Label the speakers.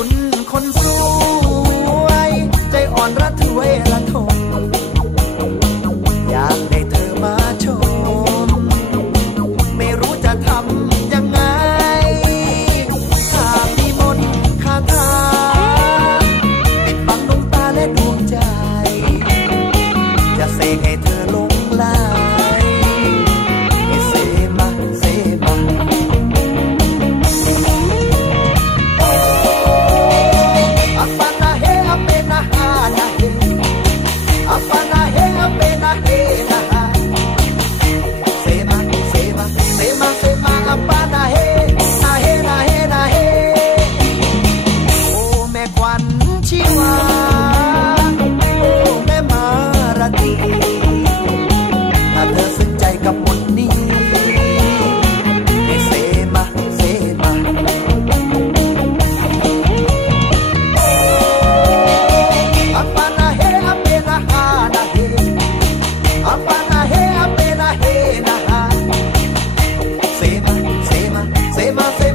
Speaker 1: คุณคนสวย ใจอ่อนระถวยละทม Hey, más